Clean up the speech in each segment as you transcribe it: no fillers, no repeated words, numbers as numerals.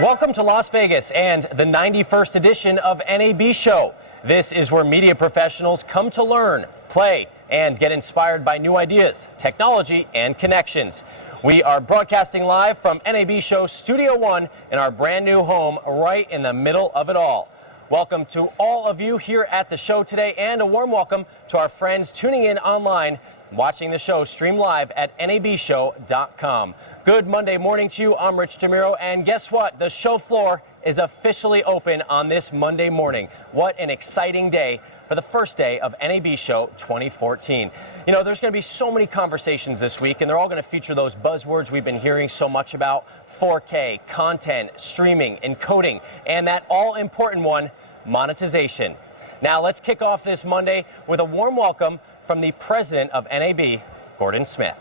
Welcome to Las Vegas and the 91st edition of NAB Show. This is where media professionals come to learn, play, and get inspired by new ideas, technology, and connections. We are broadcasting live from NAB Show Studio 1 in our brand new home right in the middle of it all. Welcome to all of you here at the show today, and a warm welcome to our friends tuning in online, watching the show stream live at nabshow.com. Good Monday morning to you. I'm Rich DeMiro, and guess what? The show floor is officially open on this Monday morning. What an exciting day for the first day of NAB Show 2014. You know, there's going to be so many conversations this week, and they're all going to feature those buzzwords we've been hearing so much about: 4K, content, streaming, encoding, and that all-important one, monetization. Now, let's kick off this Monday with a warm welcome from the president of NAB, Gordon Smith.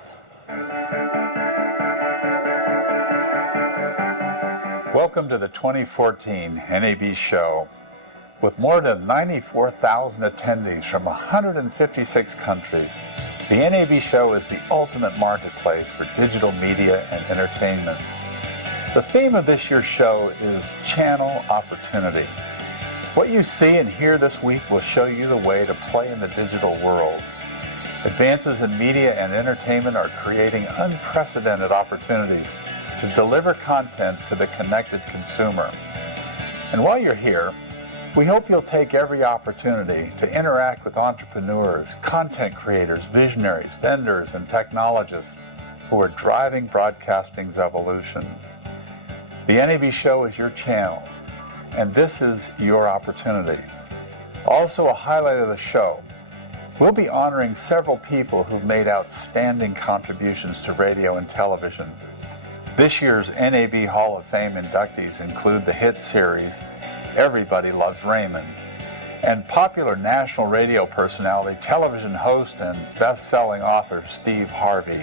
Welcome to the 2014 NAB Show. With more than 94,000 attendees from 156 countries, the NAB Show is the ultimate marketplace for digital media and entertainment. The theme of this year's show is Channel Opportunity. What you see and hear this week will show you the way to play in the digital world. Advances in media and entertainment are creating unprecedented opportunities to deliver content to the connected consumer. And while you're here, we hope you'll take every opportunity to interact with entrepreneurs, content creators, visionaries, vendors, and technologists who are driving broadcasting's evolution. The NAB Show is your channel, and this is your opportunity. Also, a highlight of the show, we'll be honoring several people who've made outstanding contributions to radio and television. This year's NAB Hall of Fame inductees include the hit series Everybody Loves Raymond, and popular national radio personality, television host, and best-selling author Steve Harvey.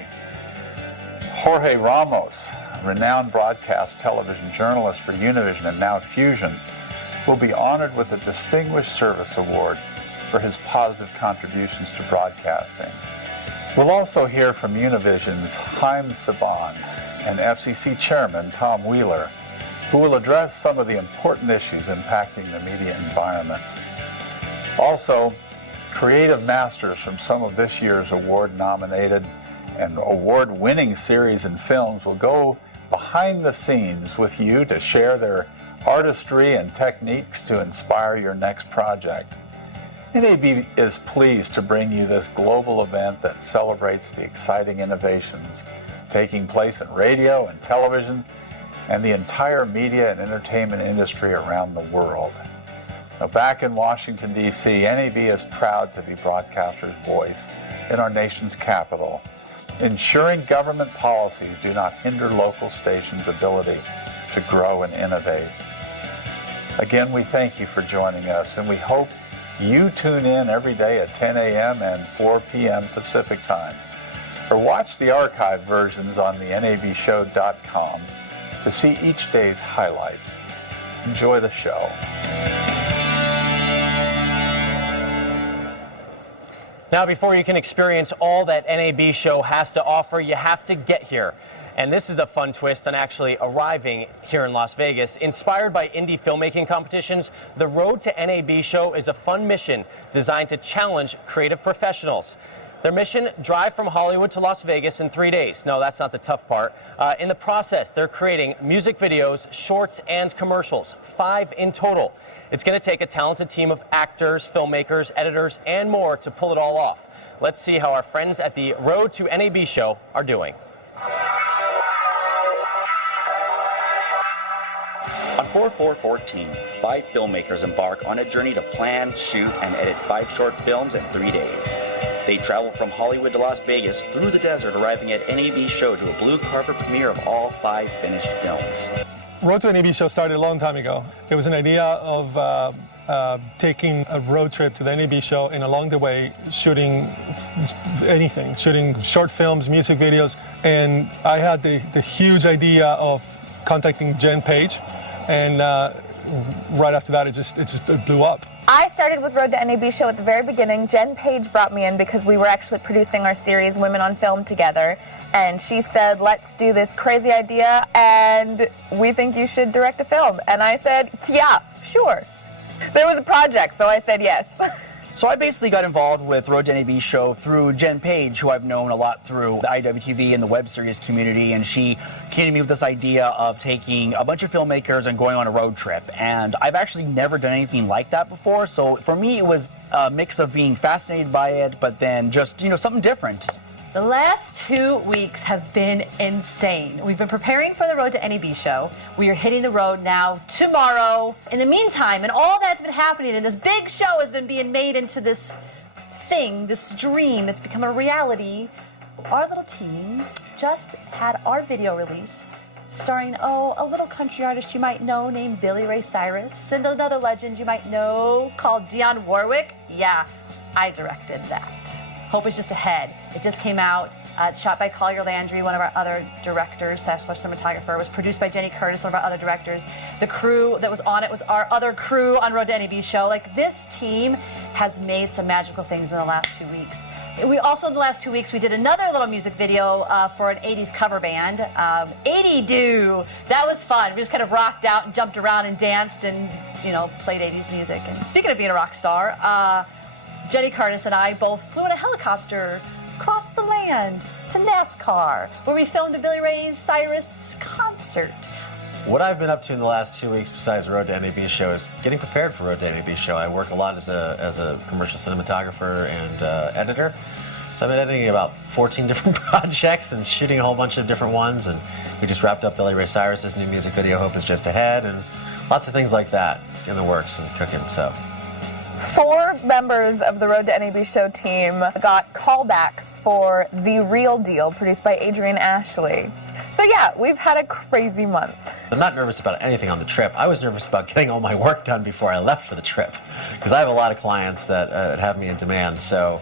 Jorge Ramos, renowned broadcast television journalist for Univision and now Fusion, will be honored with a Distinguished Service Award for his positive contributions to broadcasting. We'll also hear from Univision's Haim Saban and FCC Chairman Tom Wheeler, who will address some of the important issues impacting the media environment. Also, creative masters from some of this year's award-nominated and award-winning series and films will go behind the scenes with you to share their artistry and techniques to inspire your next project. NAB is pleased to bring you this global event that celebrates the exciting innovations taking place in radio and television and the entire media and entertainment industry around the world. Now, back in Washington, D.C., NAB is proud to be broadcasters' voice in our nation's capital, ensuring government policies do not hinder local stations' ability to grow and innovate. Again, we thank you for joining us, and we hope you tune in every day at 10 a.m. and 4 p.m. Pacific Time, or watch the archived versions on the nabshow.com to see each day's highlights. Enjoy the show. Now, before you can experience all that NAB Show has to offer, you have to get here. And this is a fun twist on actually arriving here in Las Vegas. Inspired by indie filmmaking competitions, the Road to NAB Show is a fun mission designed to challenge creative professionals. Their mission: drive from Hollywood to Las Vegas in 3 days. No, that's not the tough part. In the process, they're creating music videos, shorts, and commercials, 5 in total. It's going to take a talented team of actors, filmmakers, editors, and more to pull it all off. Let's see how our friends at the Road to NAB Show are doing. On 4/4/14, 5 filmmakers embark on a journey to plan, shoot, and edit 5 short films in 3 days. They travel from Hollywood to Las Vegas through the desert, arriving at NAB Show to a blue carpet premiere of all 5 finished films. Road to NAB Show started a long time ago. It was an idea of taking a road trip to the NAB Show, and along the way shooting anything, shooting short films, music videos, and I had the huge idea of contacting Jen Page, and right after that it just blew up. I started started with Road to NAB show at the very beginning. Jen Page brought me in because we were actually producing our series Women on Film together. And she said, let's do this crazy idea, and we think you should direct a film. And I said, yeah, sure. There was a project, so I said yes. So I basically got involved with Road to NAB show through Jen Page, who I've known a lot through the IWTV and the web series community, and she came to me with this idea of taking a bunch of filmmakers and going on a road trip. And I've actually never done anything like that before, so for me it was a mix of being fascinated by it, but then just, something different. The last 2 weeks have been insane. We've been preparing for the Road to NAB show. We are hitting the road now tomorrow. In the meantime, and all that's been happening, and this big show has been being made into this thing, this dream. It's become a reality. Our little team just had our video release starring, a little country artist you might know named Billy Ray Cyrus, and another legend you might know called Dionne Warwick. Yeah, I directed that. Hope is just ahead. It just came out. It's shot by Collier Landry, one of our other directors, / cinematographer. It was produced by Jenny Curtis, one of our other directors. The crew that was on it was our other crew on Road to NAB show. This team has made some magical things in the last 2 weeks. We also, in the last 2 weeks, we did another little music video for an 80s cover band, 80 Do. That was fun. We just kind of rocked out and jumped around and danced and, played 80s music. And speaking of being a rock star, Jenny Curtis and I both flew in a helicopter across the land to NASCAR, where we filmed a Billy Ray Cyrus concert. What I've been up to in the last 2 weeks, besides Road to NAB show, is getting prepared for Road to NAB show. I work a lot as a commercial cinematographer and editor. So I've been editing about 14 different projects and shooting a whole bunch of different ones. And we just wrapped up Billy Ray Cyrus's new music video, Hope is Just Ahead, and lots of things like that in the works and cooking. So 4 members of the Road to NAB show team got callbacks for The Real Deal, produced by Adrian Ashley. So yeah, we've had a crazy month. I'm not nervous about anything on the trip. I was nervous about getting all my work done before I left for the trip, because I have a lot of clients that have me in demand. So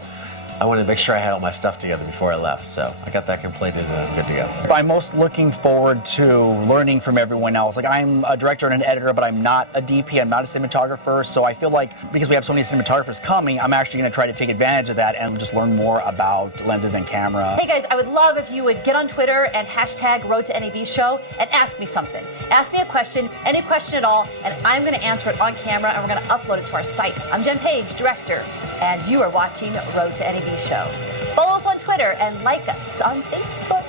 I wanted to make sure I had all my stuff together before I left. So I got that completed and I'm good to go. I'm most looking forward to learning from everyone else. I'm a director and an editor, but I'm not a DP, I'm not a cinematographer. So I feel like because we have so many cinematographers coming, I'm actually going to try to take advantage of that and just learn more about lenses and camera. Hey guys, I would love if you would get on Twitter and hashtag Road to NAB show and ask me something. Ask me a question, any question at all, and I'm going to answer it on camera and we're going to upload it to our site. I'm Jen Page, director, and you are watching Road to NAB show. Follow us on Twitter and like us on Facebook.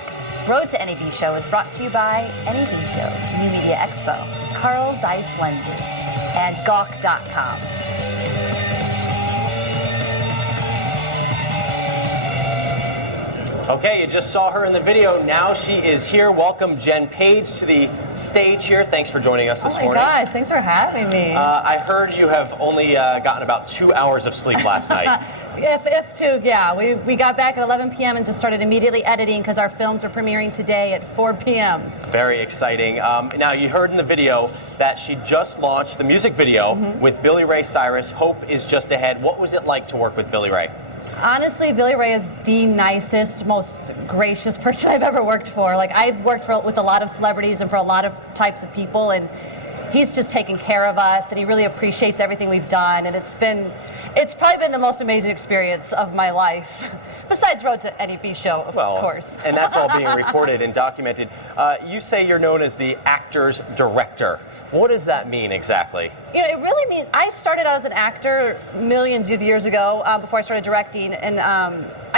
Road to NAB show is brought to you by NAB Show, New Media Expo, Carl Zeiss Lenses, and Gawk.com. Okay, you just saw her in the video. Now she is here. Welcome Jen Page to the stage here. Thanks for joining us this morning. Oh my gosh, thanks for having me. I heard you have only gotten about 2 hours of sleep last night. If two, yeah. We got back at 11 p.m. and just started immediately editing because our films are premiering today at 4 p.m. Very exciting. Now, you heard in the video that she just launched the music video with Billy Ray Cyrus, Hope is Just Ahead. What was it like to work with Billy Ray? Honestly, Billy Ray is the nicest, most gracious person I've ever worked for. I've worked with a lot of celebrities and for a lot of types of people, and he's just taken care of us, and he really appreciates everything we've done, and it's probably been the most amazing experience of my life. Besides Road to NAB show, of course. And that's all being recorded and documented. You say you're known as the actor's director. What does that mean exactly? It really means I started out as an actor millions of years ago before I started directing, and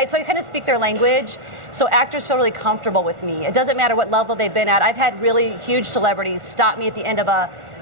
so I kind of speak their language, so actors feel really comfortable with me. It doesn't matter what level they've been at. I've had really huge celebrities stop me at the end of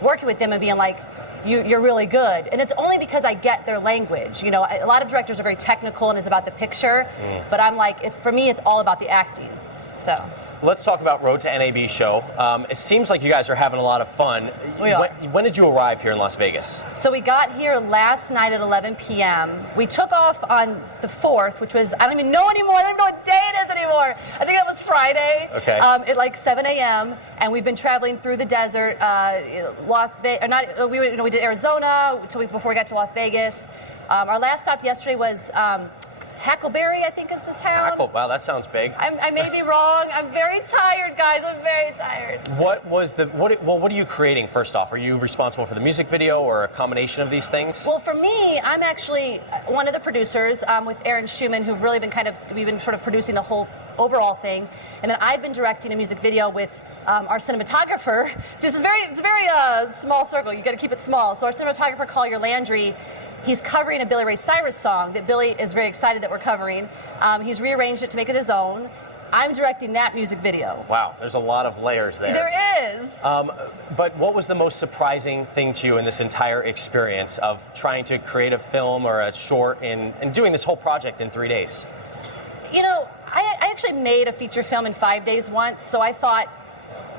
working with them and being like, you're really good. And it's only because I get their language. A lot of directors are very technical and it's about the picture, but I'm like, for me, it's all about the acting. So. Let's talk about Road to NAB show. It seems like you guys are having a lot of fun. We are. When did you arrive here in Las Vegas? So we got here last night at 11 p.m. We took off on the 4th, which was, I don't even know anymore. I don't know what day it is anymore. I think that was Friday. Okay. At 7 a.m. And we've been traveling through the desert, Las Vegas. We did Arizona before we got to Las Vegas. Our last stop yesterday was Hackleberry, I think is this town. Wow, that sounds big. I may be wrong. I'm very tired, guys. I'm very tired. What are you creating, first off? Are you responsible for the music video or a combination of these things? Well, for me, I'm actually one of the producers with Aaron Schumann, who've really been we've been sort of producing the whole overall thing. And then I've been directing a music video with our cinematographer. It's a very small circle. You got to keep it small. So our cinematographer, Collier Landry, he's covering a Billy Ray Cyrus song that Billy is very excited that we're covering. He's rearranged it to make it his own. I'm directing that music video. Wow, there's a lot of layers there. There is. But what was the most surprising thing to you in this entire experience of trying to create a film or a short and doing this whole project in 3 days? You know, I actually made a feature film in 5 days once, so I thought,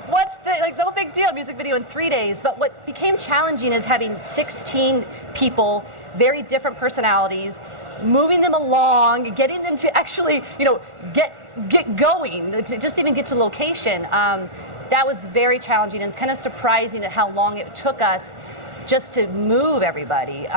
no big deal, music video in 3 days. But what became challenging is having 16 people, very different personalities, moving them along, getting them to actually, get going, to just even get to location. That was very challenging, and it's kind of surprising at how long it took us just to move everybody.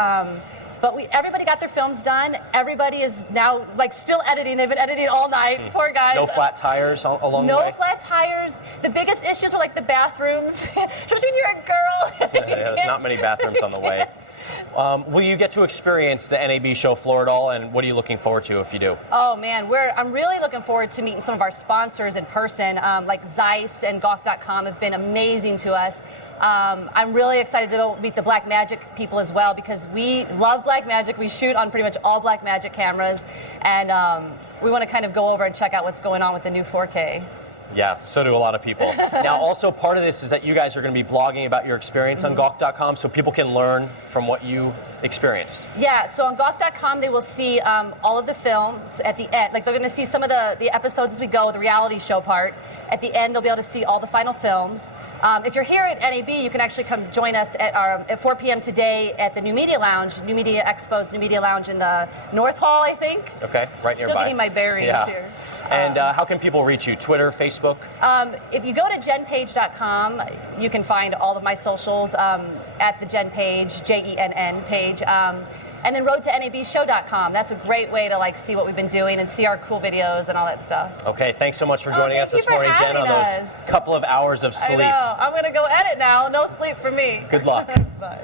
But everybody got their films done. Everybody is now still editing. They've been editing all night. Poor guys. No flat tires along the way? No flat tires. The biggest issues were the bathrooms. Especially when you're a girl. Yeah, there's not many bathrooms on the way. Will you get to experience the NAB show floor at all, and what are you looking forward to if you do? Oh man, I'm really looking forward to meeting some of our sponsors in person, like Zeiss and Gawk.com have been amazing to us. I'm really excited to go meet the Blackmagic people as well, because we love Blackmagic. We shoot on pretty much all Blackmagic cameras, and we want to kind of go over and check out what's going on with the new 4K. Yeah, so do a lot of people. Now, also part of this is that you guys are going to be blogging about your experience on Gawk.com, so people can learn from what you experienced. Yeah, so on Gawk.com they will see all of the films at the end. They're going to see some of the episodes as we go, the reality show part. At the end, they'll be able to see all the final films. If you're here at NAB, you can actually come join us at 4 p.m. today at the New Media Lounge, New Media Expo's New Media Lounge in the North Hall, I think. Okay, right nearby. Still getting my bearings here. And how can people reach you? Twitter, Facebook? If you go to jenpage.com, you can find all of my socials at the Jen page, JENN page. And then roadtonabshow.com. That's a great way to see what we've been doing and see our cool videos and all that stuff. Okay, thanks so much for joining us this morning, Jen, on those couple of hours of sleep. I know. I'm going to go edit now. No sleep for me. Good luck. Bye.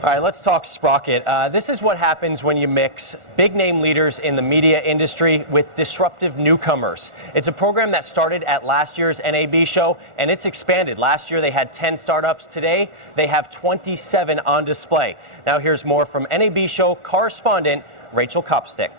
All right, let's talk Sprocket. This is what happens when you mix big-name leaders in the media industry with disruptive newcomers. It's a program that started at last year's NAB show, and it's expanded. Last year, they had 10 startups. Today, they have 27 on display. Now, here's more from NAB show correspondent Rachel Kopstick.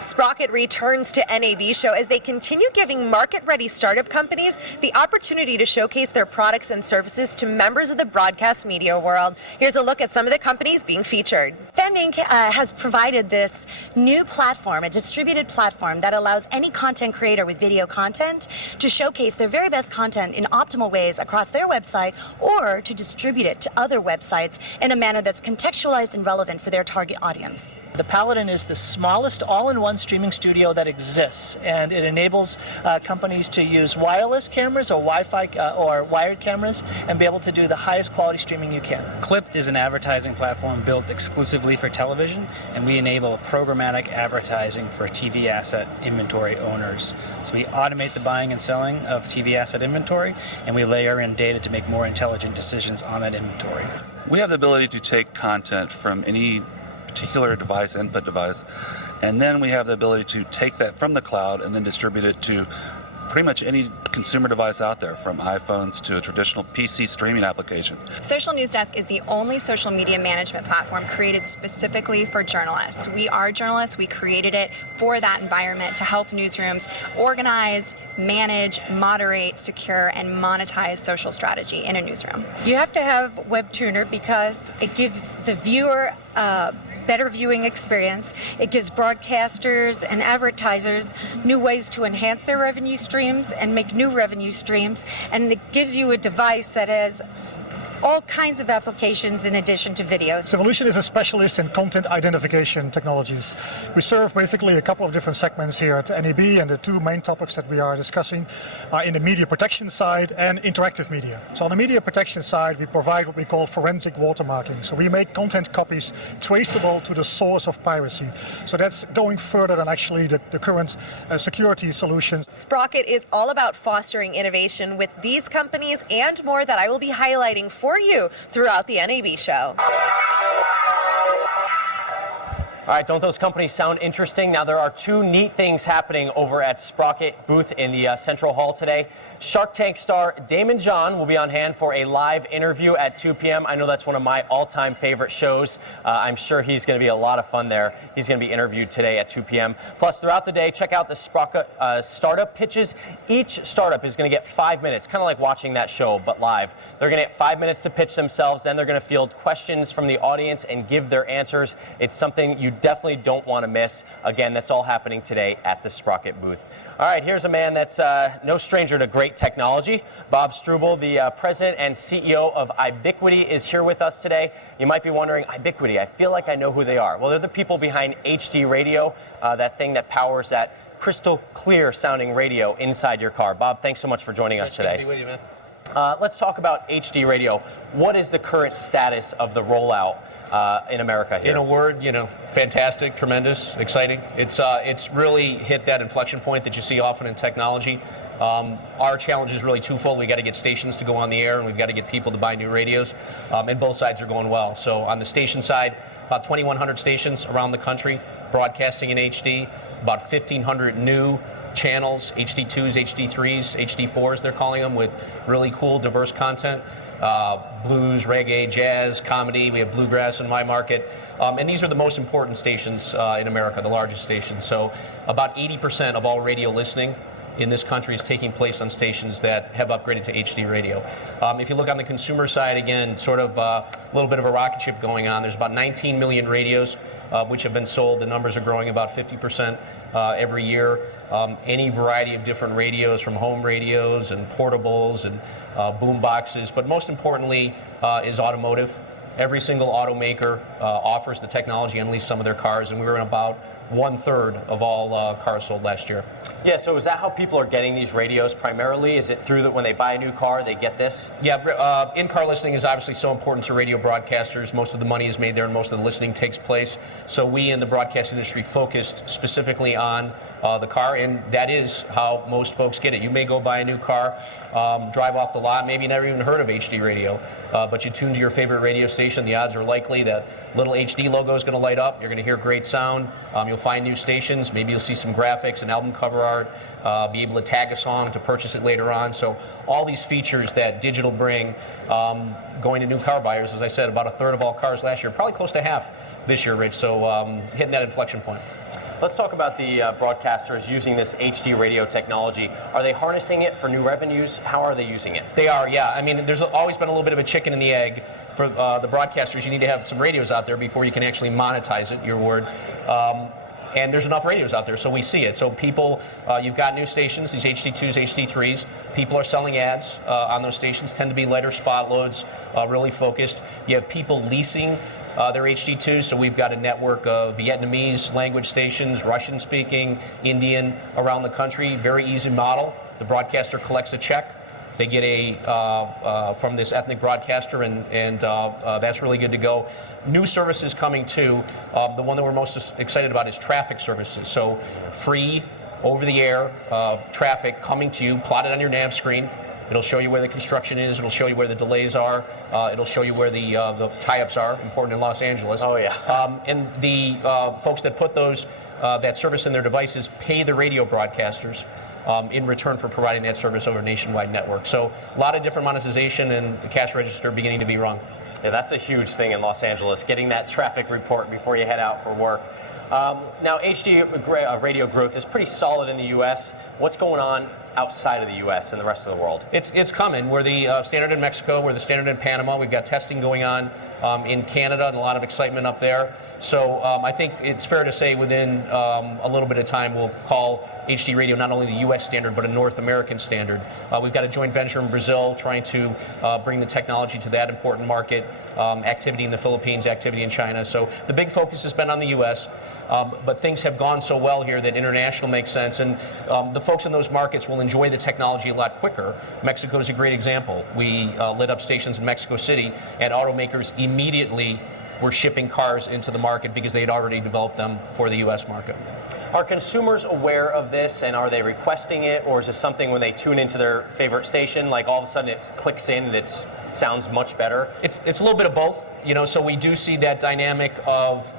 Sprocket returns to NAB show as they continue giving market-ready startup companies the opportunity to showcase their products and services to members of the broadcast media world. Here's a look at some of the companies being featured. FemInc has provided this new platform, a distributed platform that allows any content creator with video content to showcase their very best content in optimal ways across their website, or to distribute it to other websites in a manner that's contextualized and relevant for their target audience. The Paladin is the smallest all-in-one streaming studio that exists, and it enables companies to use wireless cameras or Wi-Fi or wired cameras and be able to do the highest quality streaming you can. Clipped is an advertising platform built exclusively for television, and we enable programmatic advertising for TV asset inventory owners. So we automate the buying and selling of TV asset inventory, and we layer in data to make more intelligent decisions on that inventory. We have the ability to take content from any particular device, input device, and then we have the ability to take that from the cloud and then distribute it to pretty much any consumer device out there, from iPhones to a traditional PC streaming application. Social News Desk is the only social media management platform created specifically for journalists. We are journalists. We created it for that environment to help newsrooms organize, manage, moderate, secure, and monetize social strategy in a newsroom. You have to have WebTuner because it gives the viewer better viewing experience. It gives broadcasters and advertisers new ways to enhance their revenue streams and make new revenue streams. And it gives you a device that has all kinds of applications in addition to video. Evolution is a specialist in content identification technologies. We serve basically a couple of different segments here at NAB, and the two main topics that we are discussing are in the media protection side and interactive media. So on the media protection side, we provide what we call forensic watermarking. So we make content copies traceable to the source of piracy. So that's going further than actually the current security solutions. Sprocket is all about fostering innovation with these companies and more that I will be highlighting for you throughout the NAB show. All right, don't those companies sound interesting? Now, there are two neat things happening over at Sprocket booth in the Central Hall today. Shark Tank star Damon John will be on hand for a live interview at 2 p.m. I know that's one of my all-time favorite shows. I'm sure he's going to be a lot of fun there. He's going to be interviewed today at 2 p.m. Plus, throughout the day, check out the Sprocket startup pitches. Each startup is going to get 5 minutes, kind of like watching that show, but live. They're going to get 5 minutes to pitch themselves, then they're going to field questions from the audience and give their answers. It's something you definitely don't want to miss. Again, that's all happening today at the Sprocket booth. All right, here's a man that's no stranger to great technology. Bob Struble, the president and CEO of Ibiquity, is here with us today. You might be wondering, Ibiquity, I feel like I know who they are. Well, they're the people behind HD Radio, that thing that powers that crystal clear sounding radio inside your car. Bob, thanks so much for joining us today. Good to be with you, man. Let's talk about HD Radio. What is the current status of the rollout in America here? In a word, fantastic, tremendous, exciting. It's really hit that inflection point that you see often in technology. Our challenge is really twofold. We've got to get stations to go on the air, and we've got to get people to buy new radios, and both sides are going well. So on the station side, about 2,100 stations around the country broadcasting in HD, about 1,500 new channels, HD2s, HD3s, HD4s they're calling them, with really cool, diverse content. Blues, reggae, jazz, comedy. We have bluegrass in my market. And these are the most important stations in America, the largest stations. So about 80% of all radio listening in this country is taking place on stations that have upgraded to HD radio. If you look on the consumer side, again, sort of a little bit of a rocket ship going on. There's about 19 million radios which have been sold. The numbers are growing about 50% every year. Any variety of different radios, from home radios and portables and boom boxes. But most importantly is automotive. Every single automaker offers the technology on at least some of their cars, and we were in about 1/3 of all cars sold last year. Yeah, so is that how people are getting these radios primarily? Is it through that when they buy a new car, they get this? Yeah, in-car listening is obviously so important to radio broadcasters. Most of the money is made there and most of the listening takes place. So we in the broadcast industry focused specifically on the car, and that is how most folks get it. You may go buy a new car, drive off the lot, maybe you never even heard of HD radio, but you tune to your favorite radio station, the odds are likely that little HD logo is going to light up. You're going to hear great sound. You'll find new stations. Maybe you'll see some graphics and album cover art, be able to tag a song to purchase it later on. So all these features that digital bring, going to new car buyers, as I said, about 1/3 of all cars last year, probably close to half this year, Rich. So hitting that inflection point. Let's talk about the broadcasters using this HD radio technology. Are they harnessing it for new revenues? How are they using it? They are, yeah. I mean, there's always been a little bit of a chicken and the egg. For the broadcasters, you need to have some radios out there before you can actually monetize it, your word. And there's enough radios out there, so we see it. So people, you've got new stations, these HD2s, HD3s. People are selling ads on those stations, tend to be lighter spot loads, really focused. You have people leasing their HD2s, so we've got a network of Vietnamese language stations, Russian speaking, Indian around the country. Very easy model. The broadcaster collects a check. They get from this ethnic broadcaster, and that's really good to go. New services coming too. The one that we're most excited about is traffic services. So free, over-the-air traffic coming to you, plotted on your NAB screen. It'll show you where the construction is. It'll show you where the delays are. It'll show you where the tie-ups are, important in Los Angeles. Oh, yeah. And the folks that put that service in their devices pay the radio broadcasters in return for providing that service over a nationwide network. So a lot of different monetization, and the cash register beginning to be rung. Yeah, that's a huge thing in Los Angeles, getting that traffic report before you head out for work. Now, HD radio growth is pretty solid in the U.S. What's going on outside of the U.S. and the rest of the world? It's coming. We're the standard in Mexico. We're the standard in Panama. We've got testing going on in Canada and a lot of excitement up there. So I think it's fair to say within a little bit of time we'll call HD radio not only the U.S. standard but a North American standard. We've got a joint venture in Brazil trying to bring the technology to that important market, activity in the Philippines, activity in China. So the big focus has been on the U.S., but things have gone so well here that international makes sense, and the folks in those markets will enjoy the technology a lot quicker. Mexico is a great example. We lit up stations in Mexico City, and automakers immediately were shipping cars into the market because they had already developed them for the U.S. market. Are consumers aware of this, and are they requesting it, or is this something when they tune into their favorite station, like all of a sudden it clicks in and it sounds much better? It's a little bit of both, you know. So we do see that dynamic of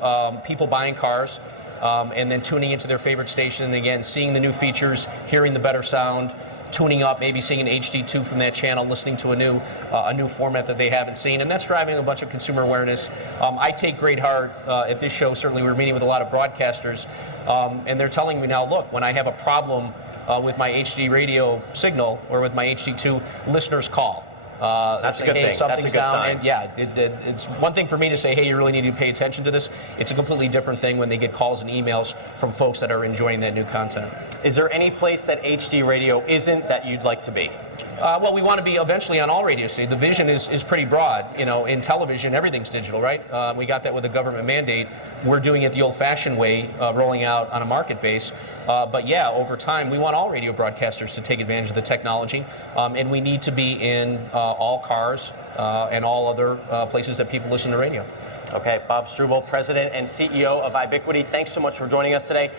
people buying cars and then tuning into their favorite station, and again seeing the new features, hearing the better sound, tuning up, maybe seeing an HD2 from that channel, listening to a new format that they haven't seen, and that's driving a bunch of consumer awareness. I take great heart at this show. Certainly, we're meeting with a lot of broadcasters, and they're telling me now, look, when I have a problem with my HD radio signal or with my HD2, listeners call. That's a good thing. Something's That's a good down. sign. And yeah, it's one thing for me to say, hey, you really need to pay attention to this. It's a completely different thing when they get calls and emails from folks that are enjoying that new content. Is there any place that HD radio isn't that you'd like to be? Well, we want to be eventually on all radio stations. The vision is pretty broad. You know, in television, everything's digital, right? We got that with a government mandate. We're doing it the old-fashioned way, rolling out on a market base. But yeah, over time, we want all radio broadcasters to take advantage of the technology, and we need to be in all cars and all other places that people listen to radio. Okay, Bob Struble, President and CEO of Ubiquity, thanks so much for joining us today.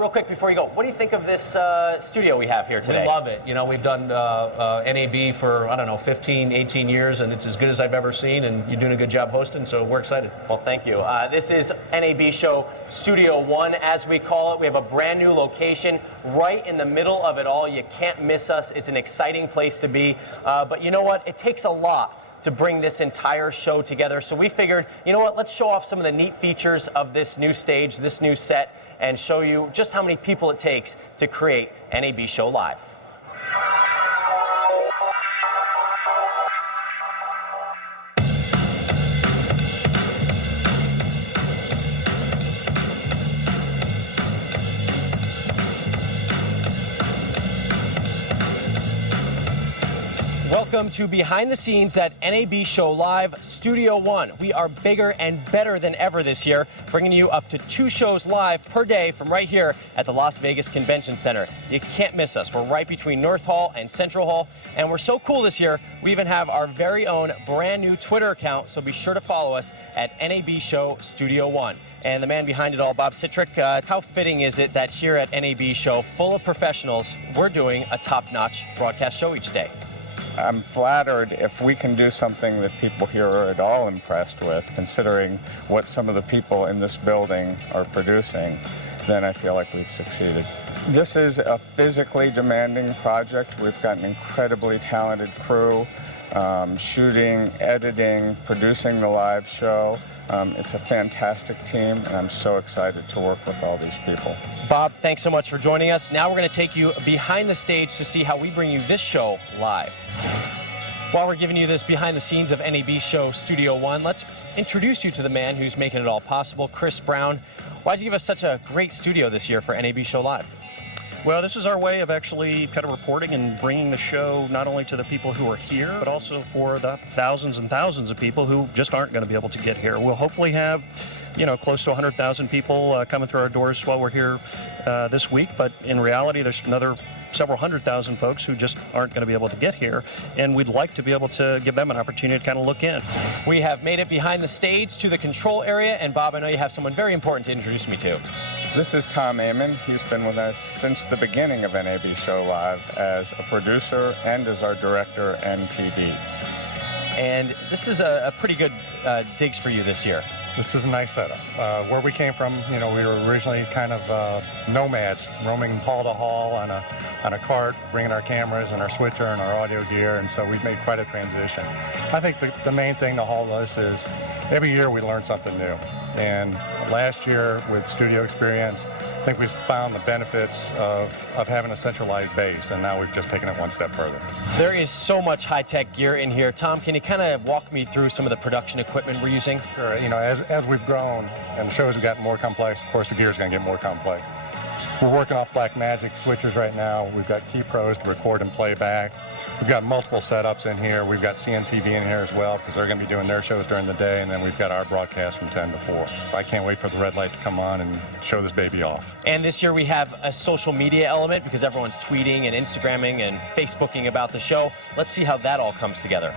Real quick before you go, what do you think of this studio we have here today? We love it. You know, we've done NAB for, 15, 18 years, and it's as good as I've ever seen, and you're doing a good job hosting, so we're excited. Well, thank you. This is NAB Show Studio 1, as we call it. We have a brand new location right in the middle of it all. You can't miss us. It's an exciting place to be. But you know what? It takes a lot to bring this entire show together. So we figured, you know what, let's show off some of the neat features of this new stage, this new set, and show you just how many people it takes to create NAB Show Live. Welcome to Behind the Scenes at NAB Show Live Studio 1. We are bigger and better than ever this year, bringing you up to 2 shows live per day from right here at the Las Vegas Convention Center. You can't miss us. We're right between North Hall and Central Hall, and we're so cool this year, we even have our very own brand new Twitter account, so be sure to follow us at NAB Show Studio 1. And the man behind it all, Bob Citrick, how fitting is it that here at NAB Show, full of professionals, we're doing a top-notch broadcast show each day? I'm flattered if we can do something that people here are at all impressed with, considering what some of the people in this building are producing, then I feel like we've succeeded. This is a physically demanding project. We've got an incredibly talented crew, shooting, editing, producing the live show. It's a fantastic team, and I'm so excited to work with all these people. Bob, thanks so much for joining us. Now we're going to take you behind the stage to see how we bring you this show live. While we're giving you this behind the scenes of NAB Show Studio 1, let's introduce you to the man who's making it all possible, Chris Brown. Why'd you give us such a great studio this year for NAB Show Live? Well, this is our way of actually kind of reporting and bringing the show not only to the people who are here, but also for the thousands and thousands of people who just aren't going to be able to get here. We'll hopefully have, close to 100,000 people coming through our doors while we're here this week. But in reality, there's another several 100,000 folks who just aren't going to be able to get here, and we'd like to be able to give them an opportunity to kind of look in. We have made it behind the stage to the control area, and Bob, I know you have someone very important to introduce me to. This is Tom Amon. He's been with us since the beginning of NAB Show Live as a producer and as our director and TD. And this is a pretty good digs for you this year. This is a nice setup. Where we came from, we were originally kind of nomads, roaming hall to hall on a cart, bringing our cameras and our switcher and our audio gear, and so we've made quite a transition. I think the main thing to all of us is every year we learn something new. And last year with studio experience, I think we've found the benefits of having a centralized base, and now we've just taken it one step further. There is so much high-tech gear in here. Tom, can you kind of walk me through some of the production equipment we're using? Sure. You know, as we've grown and the shows have gotten more complex, of course the gear is going to get more complex. We're working off Blackmagic switchers right now. We've got key pros to record and play back. We've got multiple setups in here. We've got CNTV in here as well because they're going to be doing their shows during the day, and then we've got our broadcast from 10 to 4. I can't wait for the red light to come on and show this baby off. And this year we have a social media element because everyone's tweeting and Instagramming and Facebooking about the show. Let's see how that all comes together.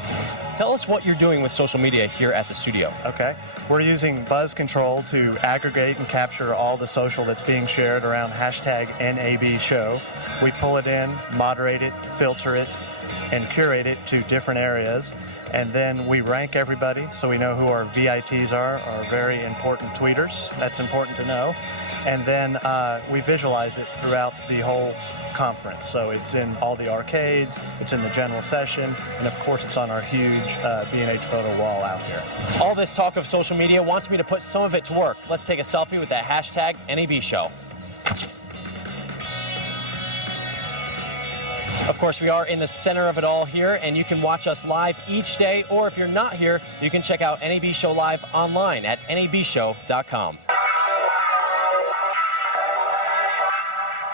Tell us what you're doing with social media here at the studio. Okay. We're using buzz control to aggregate and capture all the social that's being shared around hashtag NAB show. We pull it in, moderate it, filter it, and curate it to different areas. And then we rank everybody so we know who our VITs are, our very important tweeters. That's important to know. And then we visualize it throughout the whole conference. So it's in all the arcades, it's in the general session, and of course it's on our huge B&H photo wall out there. All this talk of social media wants me to put some of it to work. Let's take a selfie with that hashtag NAB show. Of course, we are in the center of it all here, and you can watch us live each day, or if you're not here, you can check out NAB Show Live online at nabshow.com.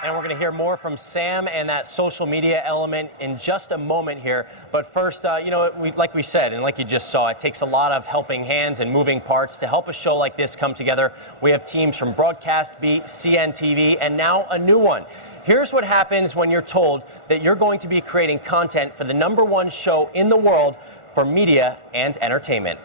And we're going to hear more from Sam and that social media element in just a moment here. But first, you know, like we said, and like you just saw, it takes a lot of helping hands and moving parts to help a show like this come together. We have teams from Broadcast Beat, CNTV, and now a new one. Here's what happens when you're told that you're going to be creating content for the #1 show in the world for media and entertainment.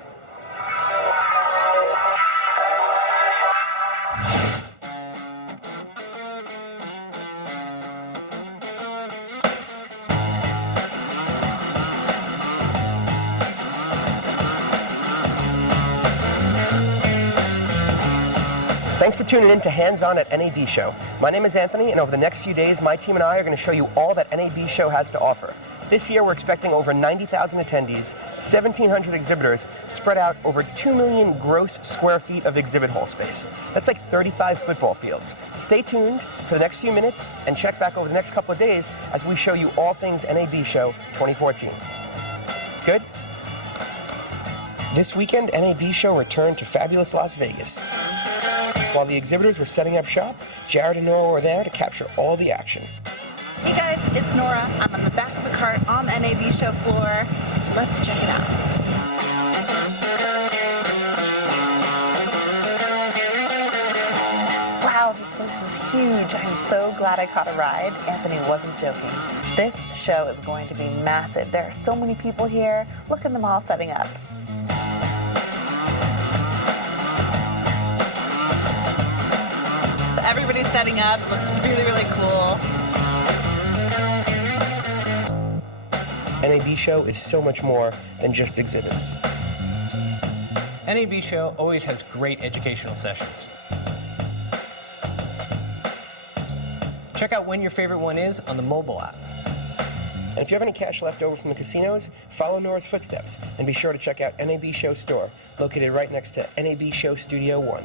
Thanks for tuning in to Hands On at NAB Show. My name is Anthony, and over the next few days, my team and I are going to show you all that NAB Show has to offer. This year, we're expecting over 90,000 attendees, 1,700 exhibitors, spread out over 2 million gross square feet of exhibit hall space. That's like 35 football fields. Stay tuned for the next few minutes and check back over the next couple of days as we show you all things NAB Show 2014. Good? This weekend, NAB Show returned to fabulous Las Vegas. While the exhibitors were setting up shop, Jared and Nora were there to capture all the action. Hey guys, it's Nora. I'm on the back of the cart on the NAB show floor. Let's check it out. Wow, this place is huge. I'm so glad I caught a ride. Anthony wasn't joking. This show is going to be massive. There are so many people here. Look at them all setting up. Everybody's setting up. It looks really, really cool. NAB Show is so much more than just exhibits. NAB Show always has great educational sessions. Check out when your favorite one is on the mobile app. And if you have any cash left over from the casinos, follow Nora's footsteps and be sure to check out NAB Show Store, located right next to NAB Show Studio 1.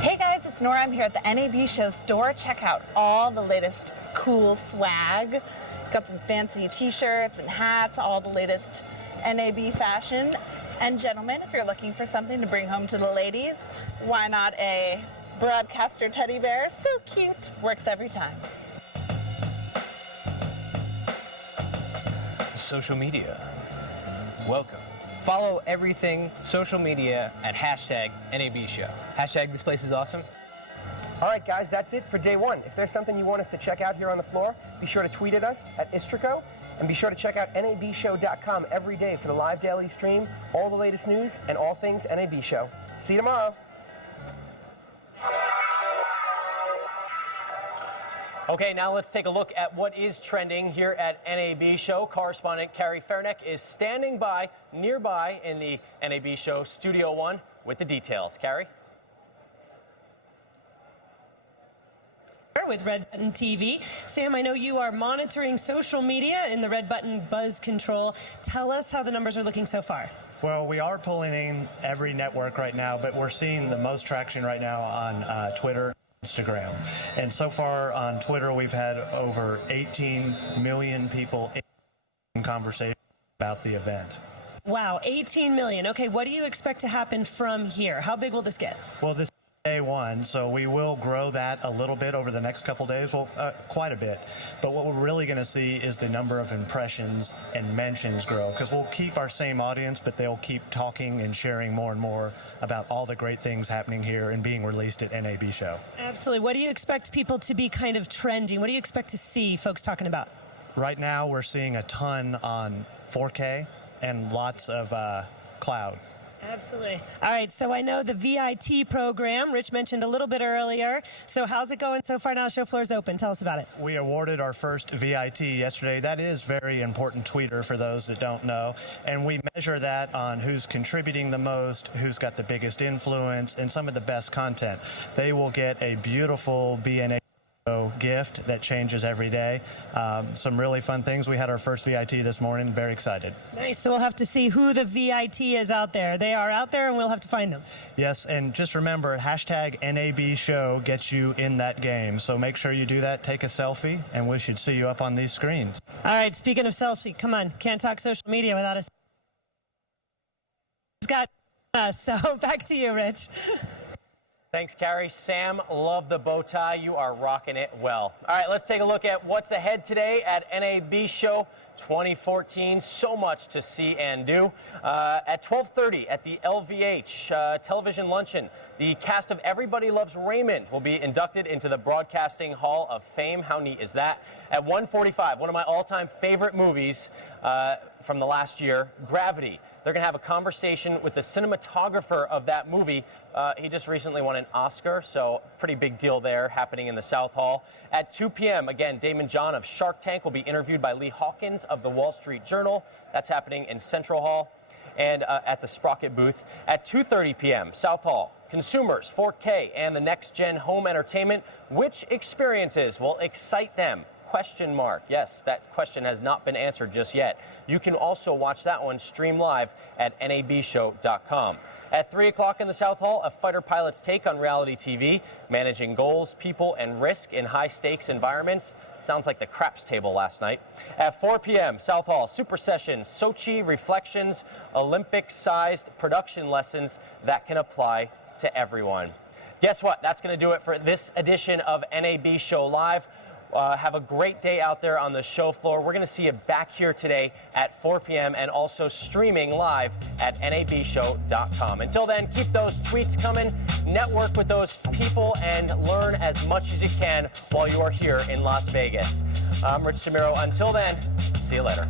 Hey guys, it's Nora. I'm here at the NAB Show store. Check out all the latest cool swag. Got some fancy t-shirts and hats, all the latest NAB fashion. And gentlemen, if you're looking for something to bring home to the ladies, why not a broadcaster teddy bear? So cute. Works every time. Social media. Welcome. Follow everything social media at hashtag NAB Show. Hashtag this place is awesome. All right, guys, that's it for day one. If there's something you want us to check out here on the floor, be sure to tweet at us at Istrico, and be sure to check out nabshow.com every day for the live daily stream, all the latest news, and all things NAB Show. See you tomorrow. Okay, now let's take a look at what is trending here at NAB Show. Correspondent Carrie Fairneck is standing by nearby in the NAB Show Studio 1 with the details. Carrie? With Red Button TV. Sam, I know you are monitoring social media in the Red Button Buzz Control. Tell us how the numbers are looking so far. Well, we are pulling in every network right now, but we're seeing the most traction right now on Twitter, Instagram. And so far on Twitter, we've had over 18 million people in conversation about the event. Wow, 18 million. Okay, what do you expect to happen from here? How big will this get? Well, this is day one, so we will grow that a little bit over the next couple days, well, quite a bit. But what we're really going to see is the number of impressions and mentions grow, because we'll keep our same audience, but they'll keep talking and sharing more and more about all the great things happening here and being released at NAB Show. Absolutely. What do you expect people to be kind of trending? What do you expect to see folks talking about? Right now, we're seeing a ton on 4K and lots of cloud. Absolutely. All right, so I know the VIT program, Rich mentioned a little bit earlier. So how's it going so far now? Show floor's open. Tell us about it. We awarded our first VIT yesterday. That is very important tweeter for those that don't know. And we measure that on who's contributing the most, who's got the biggest influence, and some of the best content. They will get a beautiful BNA gift that changes every day. Some really fun things. We had our first VIT this morning. Very excited. Nice. So we'll have to see who the VIT is out there. They are out there, and we'll have to find them. Yes, and just remember, hashtag NAB Show gets you in that game. So make sure you do that. Take a selfie, and we should see you up on these screens. All right. Speaking of selfie, come on. Can't talk social media without us. It's got us. So back to you, Rich. Thanks, Carrie. Sam, love the bow tie. You are rocking it well. All right, let's take a look at what's ahead today at NAB Show 2014. So much to see and do. At 12:30 at the LVH television luncheon, the cast of Everybody Loves Raymond will be inducted into the Broadcasting Hall of Fame. How neat is that? At 1:45, one of my all-time favorite movies from the last year, Gravity. They're going to have a conversation with the cinematographer of that movie. He just recently won an Oscar, so pretty big deal there happening in the South Hall. At 2 p.m., again, Damon John of Shark Tank will be interviewed by Lee Hawkins of the Wall Street Journal. That's happening in Central Hall. And at the Sprocket booth at 2:30 p.m., South Hall. Consumers, 4K, and the next-gen home entertainment. Which experiences will excite them? Question mark. Yes, that question has not been answered just yet. You can also watch that one stream live at nabshow.com. At 3 o'clock in the South Hall, a fighter pilot's take on reality TV, managing goals, people, and risk in high-stakes environments. Sounds like the craps table last night. At 4 p.m., South Hall, Super Sessions, Sochi Reflections, Olympic-sized production lessons that can apply to everyone. Guess what? That's going to do it for this edition of NAB Show Live. Have a great day out there on the show floor. We're going to see you back here today at 4 p.m. and also streaming live at nabshow.com. Until then, keep those tweets coming, network with those people, and learn as much as you can while you are here in Las Vegas. I'm Rich Samiro. Until then, see you later.